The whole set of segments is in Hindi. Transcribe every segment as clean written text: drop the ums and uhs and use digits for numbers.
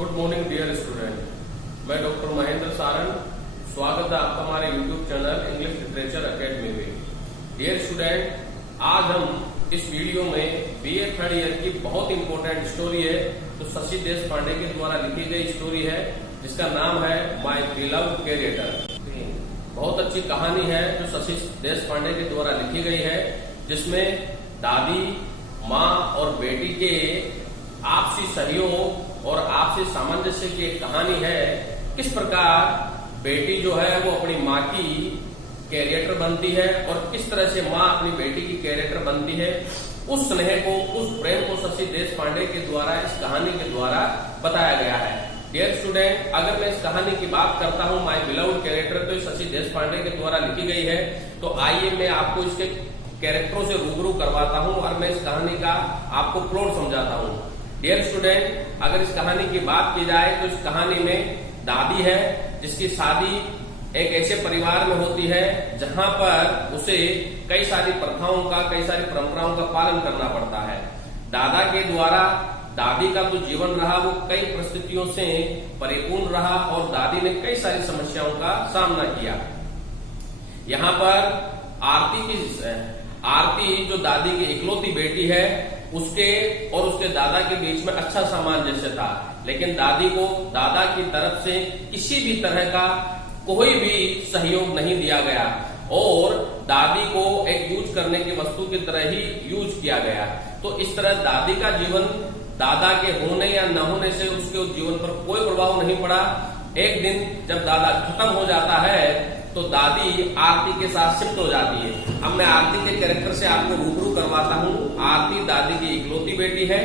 गुड मॉर्निंग डियर स्टूडेंट, मैं डॉक्टर महेंद्र सारण। स्वागत है आपका हमारे YouTube channel English literature academy में। डियर स्टूडेंट, आज हम इस वीडियो में बीए थर्ड ईयर की बहुत इंपॉर्टेंट स्टोरी है तो शशि देशपांडे के द्वारा लिखी गई स्टोरी है जिसका नाम है माय बिलव्ड कैरेटर। बहुत अच्छी कहानी है जो शशि देशपांडे के द्वारा लिखी गई है, जिसमें दादी, माँ और बेटी के आपसी सहयोग और आपसी सामंजस्य की एक कहानी है। किस प्रकार बेटी जो है वो अपनी माँ की कैरेक्टर बनती है और किस तरह से माँ अपनी बेटी की कैरेक्टर बनती है। उस स्नेह को, उस प्रेम को शशि देशपांडे के द्वारा इस कहानी के द्वारा बताया गया है। डियर स्टूडेंट, अगर मैं इस कहानी की बात करता हूँ माय बिलव्ड कैरेक्टर, तो शशि देशपांडे के द्वारा लिखी गई है। तो आइए मैं आपको इसके कैरेक्टरों से रूबरू करवाता हूँ और मैं इस कहानी का आपको प्लॉट समझाता हूँ। डियर स्टूडेंट, अगर इस कहानी की बात की जाए तो इस कहानी में दादी है जिसकी शादी एक ऐसे परिवार में होती है जहां पर उसे कई सारी प्रथाओं का, कई सारी परंपराओं का पालन करना पड़ता है। दादा के द्वारा दादी का जो जीवन रहा वो कई परिस्थितियों से परिपूर्ण रहा और दादी ने कई सारी समस्याओं का सामना किया। यहाँ पर आरती जो दादी की इकलौती बेटी है, उसके और उसके दादा के बीच में अच्छा सामंजस्य था, लेकिन दादी को दादा की तरफ से किसी भी तरह का कोई भी सहयोग नहीं दिया गया और दादी को एक यूज करने की वस्तु की तरह ही यूज किया गया। तो इस तरह दादी का जीवन दादा के होने या न होने से उसके जीवन पर कोई प्रभाव नहीं पड़ा। एक दिन जब दादा खत्म हो जाता है तो दादी आरती के साथ शिफ्ट हो जाती है। अब मैं आरती के कैरेक्टर से आपको रूबरू करवाता हूँ। आरती दादी की इकलौती बेटी है।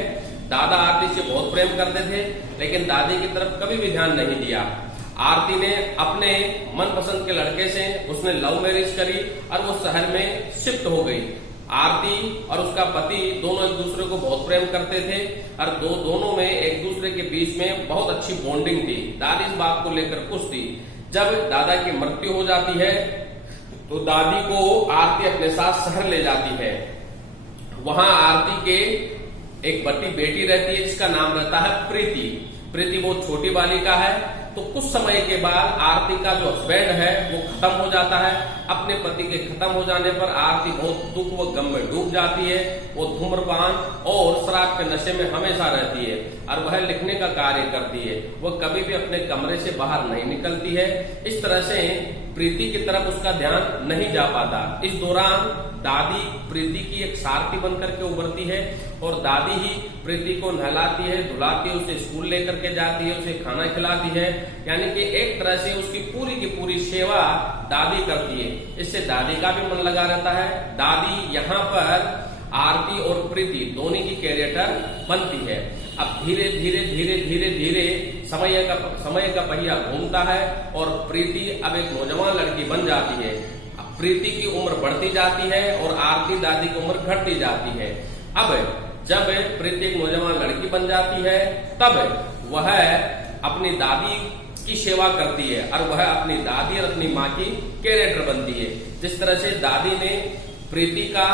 दादा आरती से बहुत प्रेम करते थे, लेकिन दादी की तरफ कभी भी ध्यान नहीं दिया। आरती ने अपने मनपसंद के लड़के से उसने लव मैरिज करी और वो शहर में शिफ्ट हो गई। आरती और उसका पति दोनों एक दूसरे को बहुत प्रेम करते थे और दोनों में एक दूसरे के बीच में बहुत अच्छी बॉन्डिंग थी। दादी इस बात को लेकर खुश थी। जब दादा की मृत्यु हो जाती है तो दादी को आरती अपने साथ शहर ले जाती है। वहां आरती के एक बड़ी बेटी रहती है जिसका नाम रहता है प्रीति। प्रीति बहुत छोटी बालिका है। तो कुछ समय के बाद आरती का जो हस्बैंड है वो खत्म हो जाता है। अपने पति के खत्म हो जाने पर आरती बहुत दुख व गम में डूब जाती है। वो धूम्रपान और शराब के नशे में हमेशा रहती है और वह लिखने का कार्य करती है। वह कभी भी अपने कमरे से बाहर नहीं निकलती है। इस तरह से प्रीति की तरफ उसका ध्यान नहीं जा पाता। इस दौरान दादी प्रीति की एक सारथी बनकर के उभरती है और दादी ही प्रीति को नहलाती है, धुलाती है, उसे स्कूल लेकर के जाती है, उसे खाना खिलाती है। यानी कि एक तरह से उसकी पूरी की पूरी सेवा दादी करती है। इससे दादी का भी मन लगा रहता है। दादी यहाँ पर आरती और प्रीति दोनों की कैरेक्टर बनती है। अब धीरे धीरे धीरे धीरे धीरे समय का पहिया घूमता है और प्रीति अब एक नौजवान लड़की बन जाती है। अब प्रीति की उम्र बढ़ती जाती है और आरती दादी की उम्र घटती जाती है। अब जब प्रीति एक नौजवान लड़की बन जाती है तब वह अपनी दादी की सेवा करती है और वह अपनी दादी और अपनी माँ की कैरेक्टर बनती है। जिस तरह से दादी ने प्रीति का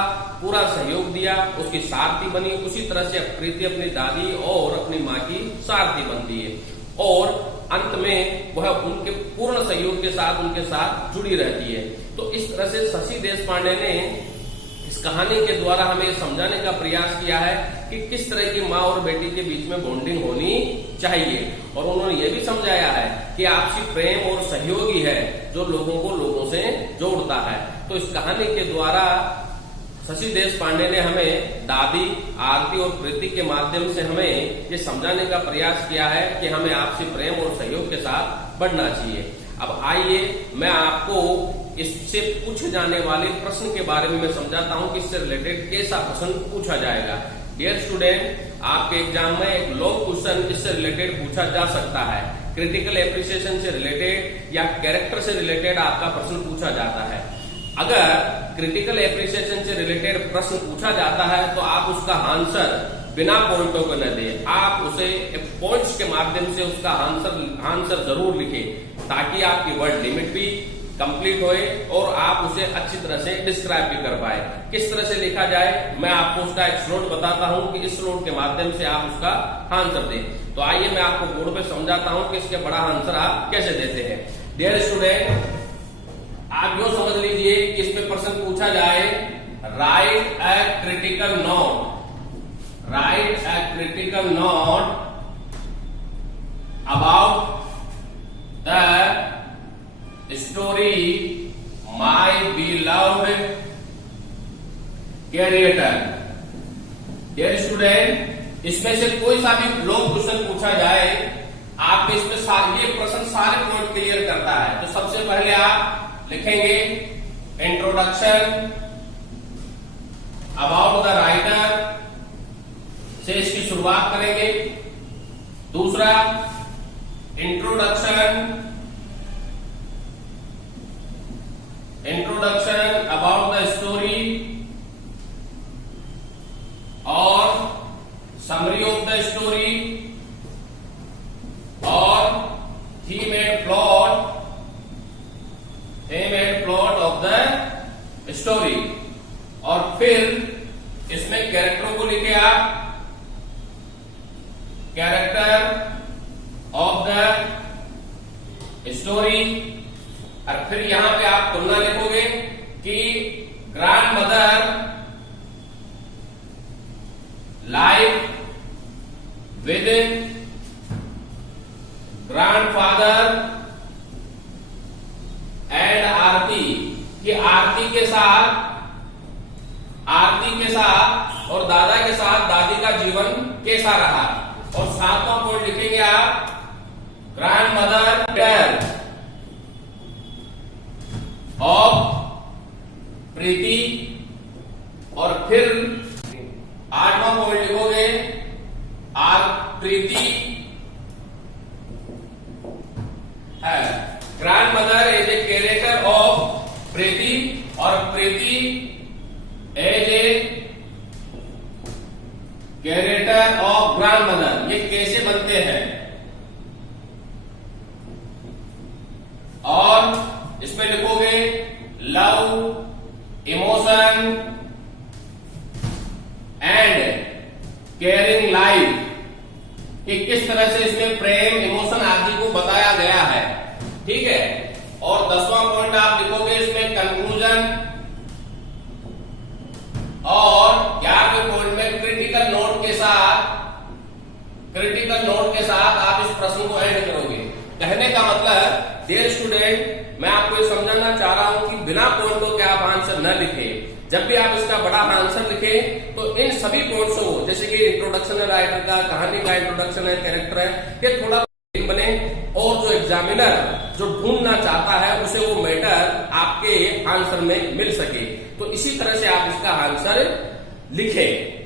पूरा सहयोग दिया, उसकी सारथी बनी, उसी तरह से प्रीति अपनी दादी और अपनी माँ की सारथी बनती है और अंत में वह उनके पूर्ण सहयोग के साथ उनके साथ जुड़ी रहती है। तो इस तरह से शशि देशपांडे ने इस कहानी के द्वारा हमें समझाने का प्रयास किया है कि किस तरह की माँ और बेटी के बीच में बॉन्डिंग होनी चाहिए। और उन्होंने ये भी समझाया है कि आपसी प्रेम और सहयोग ही है जो लोगों को लोगों से जोड़ता है। तो इस कहानी के द्वारा शशि देशपांडे ने हमें दादी, आरती और प्रीति के माध्यम से हमें ये समझाने का प्रयास किया है कि हमें आपसी प्रेम और सहयोग के साथ बढ़ना चाहिए। अब आइए मैं आपको इससे पूछे जाने वाले प्रश्न के बारे में मैं समझाता हूं कि इससे रिलेटेड कैसा प्रश्न पूछा जाएगा। डियर स्टूडेंट, आपके एग्जाम में एक लॉन्ग क्वेश्चन इससे रिलेटेड पूछा जा सकता है। क्रिटिकल एप्रिसिएशन से रिलेटेड या कैरेक्टर से रिलेटेड आपका प्रश्न पूछा जाता है। अगर क्रिटिकल एप्रिसिएशन से रिलेटेड प्रश्न पूछा जाता है तो आप उसका आंसर बिना पॉइंटों को न दें, आप उसे पॉइंट्स के माध्यम से उसका आंसर जरूर लिखें ताकि आपकी वर्ड लिमिट भी कंप्लीट होए और आप उसे अच्छी तरह से डिस्क्राइब भी कर पाए। किस तरह से लिखा जाए मैं आपको उसका एक स्लोट बताता हूं कि इस स्लोट के माध्यम से आप उसका आंसर दें। तो आइए मैं आपको बोर्ड पे समझाता हूं कि इसके बड़ा आंसर आप कैसे देते हैं। डियर स्टूडेंट, आप यो समझ लीजिए कि इस पे प्रश्न पूछा जाए, write a critical note, write a critical note about the story my beloved charioteer. Dear student, इसमें से कोई सा भी लॉन्ग क्वेश्चन पूछा जाए, आप इसमें ये प्रश्न सारे पॉइंट क्लियर करता है। तो सबसे पहले आप लिखेंगे इंट्रोडक्शन अबाउट द राइटर से इसकी शुरुआत करेंगे। दूसरा इंट्रोडक्शन अबाउट द स्टोरी और समरी ऑफ द स्टोरी और theme and plot of the story. और फिर इसमें कैरेक्टरों को लिखे आप, कैरेक्टर ऑफ द स्टोरी। और फिर यहां पे आप तुलना लिखोगे कि grandmother life with grandfather and Aarti, कि आरती के साथ और दादा के साथ दादी का जीवन कैसा रहा। और सातवां पॉइंट लिखेंगे आप grandmother death of Preeti. और फिर आठवां पॉइंट लिखोगे प्रीति है grandmother as a character of Preeti और Preeti as a character of grandmother. ये कैसे बनते हैं, और इसमें लिखोगे love, emotion and caring life, कि किस तरह से इसमें प्रेम, इमोशन आदि को बताया गया है। ठीक है। और 10वां पॉइंट आप लिखोगे इसमें कंक्लूजन। और 11वें पॉइंट में क्रिटिकल नोट के साथ आप इस प्रश्न को एंड करोगे। कहने का मतलब डियर स्टूडेंट, मैं आपको ये समझाना चाह रहा हूं कि बिना पॉइंटों के आप आंसर न लिखें। जब भी आप इसका बड़ा आंसर लिखें तो इन सभी पॉइंट्सों को, जैसे कि इंट्रोडक्शन है राइटर का, कहानी का इंट्रोडक्शन है, कैरेक्टर है, ये थोड़ा बने और जो एग्जामिनर जो ढूंढना चाहता है उसे वो मैटर आपके आंसर में मिल सके। तो इसी तरह से आप इसका आंसर लिखें।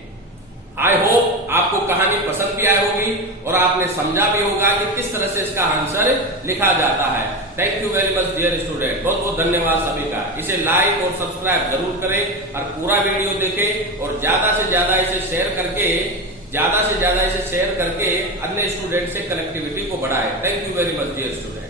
आई होप आपको कहानी पसंद भी आई होगी और आपने समझा भी होगा कि किस तरह से इसका आंसर लिखा जाता है। Thank you very much dear student, बहुत बहुत धन्यवाद सभी का। इसे लाइक और सब्सक्राइब जरूर करें और पूरा वीडियो देखें और ज्यादा से ज्यादा इसे शेयर करके अन्य स्टूडेंट से कनेक्टिविटी को बढ़ाएं। Thank you very much dear student.